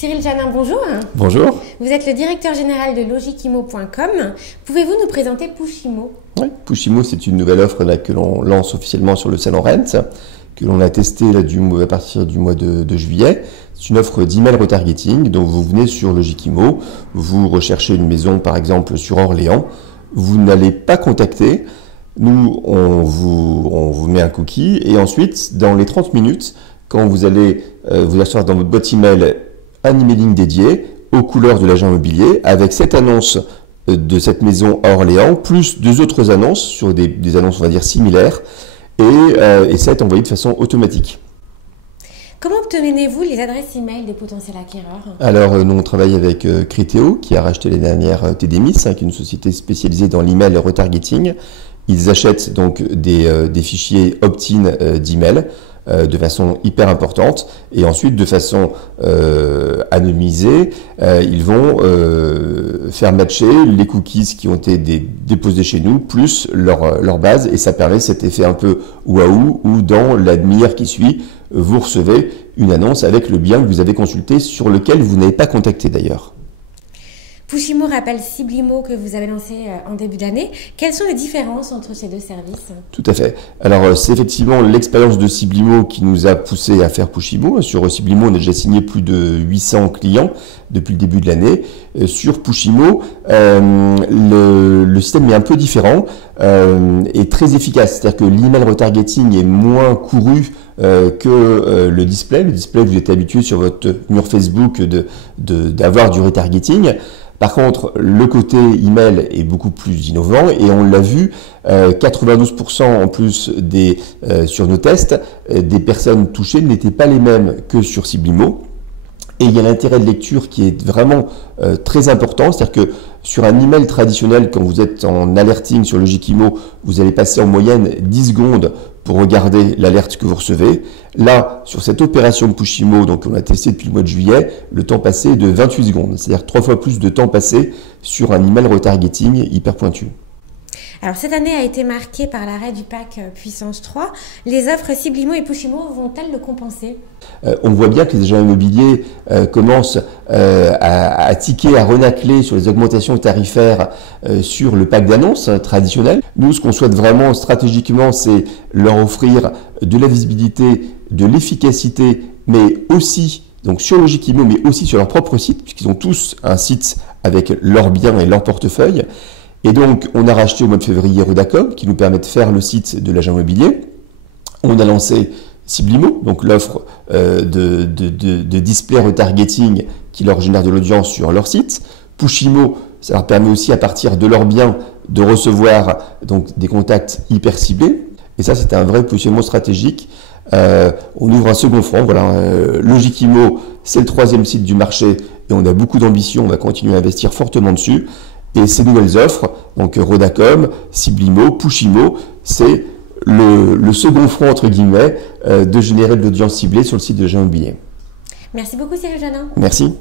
Cyril Janin, bonjour. Bonjour. Vous êtes le directeur général de Logikimo.com. Pouvez-vous nous présenter Pushimo? Oui, Pushimo, c'est une nouvelle offre que l'on lance officiellement sur le salon Rent, que l'on a testé à partir du mois de juillet. C'est une offre d'email retargeting. Donc vous venez sur Logikimo, vous recherchez une maison par exemple sur Orléans, vous n'allez pas contacter. Nous, on vous met un cookie et ensuite, dans les 30 minutes, quand vous allez vous asseoir dans votre boîte email un emailing dédié aux couleurs de l'agent immobilier avec cette annonce de cette maison à Orléans, plus deux autres annonces sur des annonces, on va dire, similaires, et ça est envoyé de façon automatique. Comment obtenez-vous les adresses email des potentiels acquéreurs? Alors, nous, on travaille avec Criteo, qui a racheté l'année dernière TDMIS, qui est une société spécialisée dans l'email retargeting. Ils achètent donc des fichiers opt-in d'email de façon hyper importante, et ensuite de façon anonymisée, ils vont faire matcher les cookies qui ont été déposés chez nous plus leur base, et ça permet cet effet un peu waouh où dans la demi-heure qui suit, vous recevez une annonce avec le bien que vous avez consulté sur lequel vous n'avez pas contacté d'ailleurs. Pushimo rappelle Siblimo que vous avez lancé en début d'année. Quelles sont les différences entre ces deux services? Tout à fait. Alors, c'est effectivement l'expérience de Siblimo qui nous a poussé à faire Pushimo. Sur Siblimo, on a déjà signé plus de 800 clients depuis le début de l'année. Sur Pushimo, le système est un peu différent et très efficace. C'est-à-dire que l'email retargeting est moins couru que le display. Le display, vous êtes habitué sur votre mur Facebook d'avoir du retargeting. Par contre, le côté email est beaucoup plus innovant et on l'a vu, 92% en plus sur nos tests, des personnes touchées n'étaient pas les mêmes que sur Siblimo. Et il y a l'intérêt de lecture qui est vraiment très important, c'est-à-dire que sur un email traditionnel, quand vous êtes en alerting sur Logikimo, vous allez passer en moyenne 10 secondes pour regarder l'alerte que vous recevez. Là, sur cette opération Pushimo, donc on a testé depuis le mois de juillet, le temps passé est de 28 secondes, c'est-à-dire 3 fois plus de temps passé sur un email retargeting hyper pointu. Alors cette année a été marquée par l'arrêt du pack puissance 3. Les offres Siblimo et Pushimo vont-elles le compenser? On voit bien que les agents immobiliers commencent à tiquer, à renacler sur les augmentations tarifaires sur le pack d'annonces traditionnel. Nous, ce qu'on souhaite vraiment stratégiquement, c'est leur offrir de la visibilité, de l'efficacité, mais aussi donc sur Logikimo, mais aussi sur leur propre site, puisqu'ils ont tous un site avec leurs biens et leur portefeuille. Et donc, on a racheté au mois de février Rodacom, qui nous permet de faire le site de l'agent immobilier. On a lancé Siblimo, donc l'offre de display retargeting qui leur génère de l'audience sur leur site. Pushimo, ça leur permet aussi à partir de leurs biens de recevoir donc des contacts hyper ciblés. Et ça, c'était un vrai positionnement stratégique. On ouvre un second front. Voilà, Logikimo, c'est le 3e site du marché et on a beaucoup d'ambition. On va continuer à investir fortement dessus. Et ces nouvelles offres, donc Rodacom, Siblimo, Pushimo, c'est le second front, entre guillemets, de générer de l'audience ciblée sur le site de l'agent immobilier. Merci beaucoup Cyril Janin. Merci.